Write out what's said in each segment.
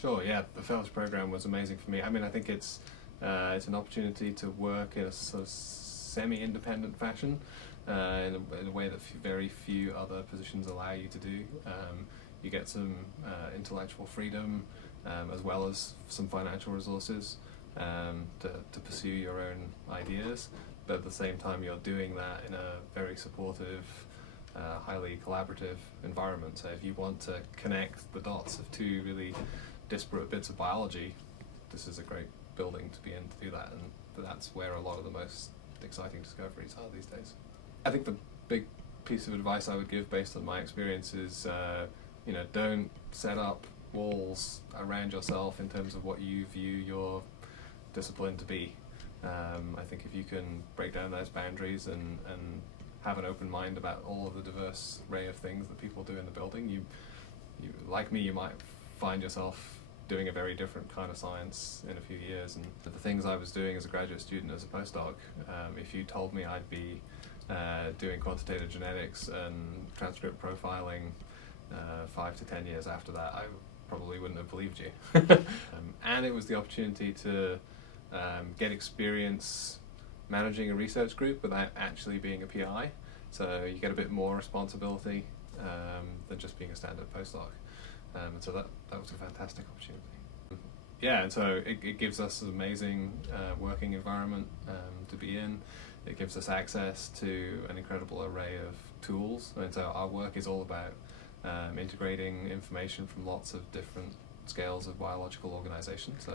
Sure, yeah, the Fellows program was amazing for me. I mean, I think it's an opportunity to work in a sort of semi-independent fashion, in a way that very few other positions allow you to do. You get some intellectual freedom, as well as some financial resources to pursue your own ideas, but at the same time you're doing that in a very supportive, highly collaborative environment. So if you want to connect the dots of two really disparate bits of biology, this is a great building to be in to do that, and that's where a lot of the most exciting discoveries are these days. I think the big piece of advice I would give based on my experience is, don't set up walls around yourself in terms of what you view your discipline to be. I think if you can break down those boundaries and have an open mind about all of the diverse array of things that people do in the building, you like me, you might find yourself doing a very different kind of science in a few years. And the things I was doing as a graduate student, as a postdoc, if you told me I'd be doing quantitative genetics and transcript profiling 5 to 10 years after that, I probably wouldn't have believed you. And it was the opportunity to get experience managing a research group without actually being a PI. So you get a bit more responsibility than just being a standard postdoc. And so that was a fantastic opportunity. Yeah, and so it gives us an amazing working environment to be in. It gives us access to an incredible array of tools. And so our work is all about integrating information from lots of different scales of biological organization. So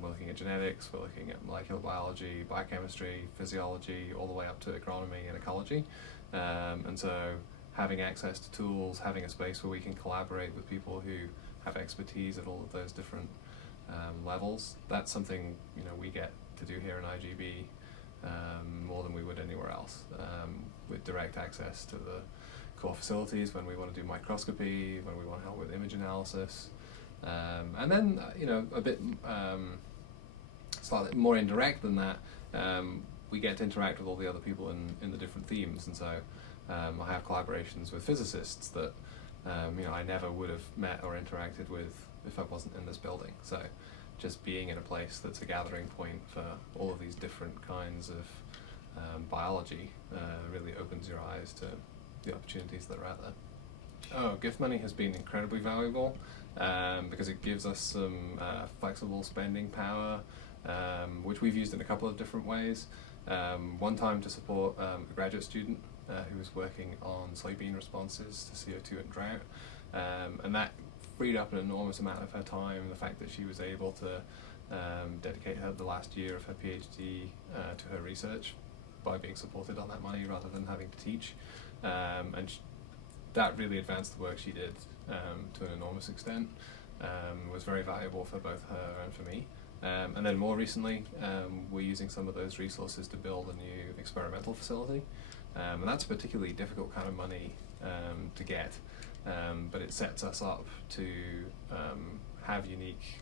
we're looking at genetics, we're looking at molecular biology, biochemistry, physiology, all the way up to agronomy and ecology. And so having access to tools, having a space where we can collaborate with people who have expertise at all of those different levels, that's something we get to do here in IGB more than we would anywhere else, with direct access to the core facilities when we want to do microscopy, when we want to help with image analysis, and then a bit slightly more indirect than that, we get to interact with all the other people in the different themes. And so I have collaborations with physicists that I never would have met or interacted with if I wasn't in this building. So just being in a place that's a gathering point for all of these different kinds of biology really opens your eyes to the opportunities that are out there. Gift money has been incredibly valuable because it gives us some flexible spending power, which we've used in a couple of different ways. One time to support a graduate student who was working on soybean responses to CO2 and drought, and that freed up an enormous amount of her time. The fact that she was able to dedicate the last year of her PhD to her research by being supported on that money rather than having to teach, and that really advanced the work she did to an enormous extent. Was very valuable for both her and for me. And then more recently, we're using some of those resources to build a new experimental facility. And that's a particularly difficult kind of money to get, but it sets us up to have unique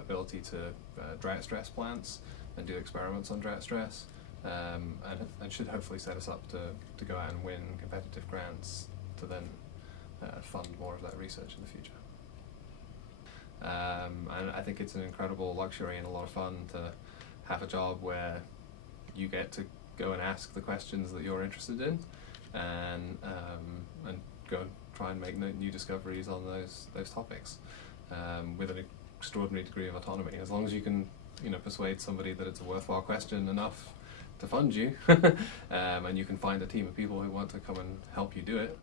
ability to drought stress plants and do experiments on drought stress, and should hopefully set us up to go out and win competitive grants to then fund more of that research in the future. And I think it's an incredible luxury and a lot of fun to have a job where you get to go and ask the questions that you're interested in, and go and try and make new discoveries on those topics with an extraordinary degree of autonomy. As long as you can persuade somebody that it's a worthwhile question enough to fund you, and you can find a team of people who want to come and help you do it.